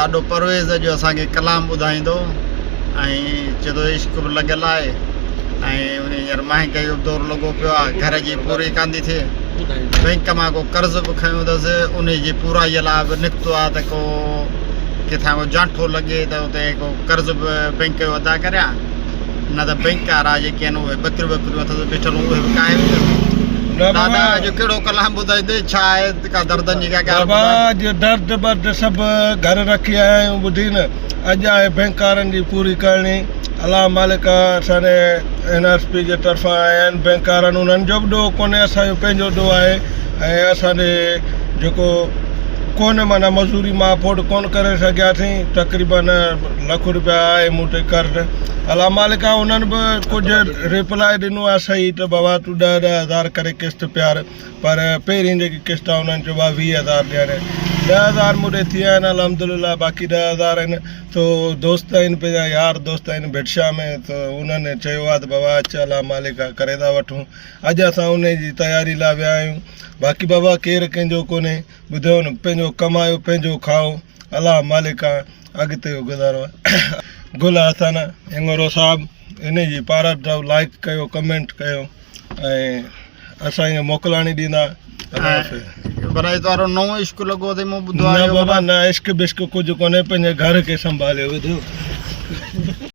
ॾाढो परवेज़ जो असांखे कलाम ॿुधाईंदो ऐं चए थो इश्क बि लॻियल आहे ऐं हींअर महंग जो दौरु लॻो पियो आहे घर जी पूरी कान थी थिए बैंक मां को कर्ज़ बि खयो अथसि उन जी पूराईअ लाइ बि निकितो आहे त को किथां को जांठो लॻे त उते को कर्ज़ बि बैंक जो अदा करियां न त बैंक वारा जेके आहिनि उहे ॿकरियूं अथसि ॿिठल उहे बि कायम दादा जो कहिड़ो कलाम ॿुधाईंदे छा आहे का दर्दनि जी का बाबा जो दर्द बर्द सभु घर रखी आया आहियूं ॿुधी न अॼु आहे बैंक वारनि जी पूरी करणी अलाह मालिक असांजे NSP जे तरफ़ां आया आहिनि बैंक वारनि उन्हनि जो बि ॾोह कोन्हे असांजो पंहिंजो ॾोह आहे ऐं असांजे जेको कोन्हे माना मज़दूरी मां अफोर्ड कोन करे सघियासीं तक़रीबन लख रुपया आहे मूं ते कर्ज़ अलाह मालिक उन्हनि बि कुझु रिप्लाई ॾिनो आहे सही त बाबा तूं 10,000 करे किस्त प्यार पर पहिरीं जेकी किस्त आहे उन्हनि चयो 20,000 ॾियण 10,000 मूंखे थी विया आहिनि अलहमदुलिल्लाह बाक़ी 10,000 आहिनि तो दोस्त आहिनि पंहिंजा यार दोस्त आहिनि भिटशा में त उन्हनि चयो आहे त बाबा अचु अलाह मालिक करे था वठूं अॼु असां उन जी तयारी लाइ विया आहियूं बाक़ी बाबा केरु कंहिंजो कोन्हे ॿुधो न पंहिंजो कमायो पंहिंजो खाओ अलाह मालिक अॻिते जो गुज़ारो गुल हसन हिंगोरो साहिबु इन जी पारात लाइक कयो कमेंट कयो ऐं असांखे मोकिलाणी ॾींदा पर वारो नओं इश्क लॻो अथई मूं ॿुधो न बाबा न इश्क बिश्क कुझु कोन्हे पंहिंजे घर खे संभालियो ॿुधो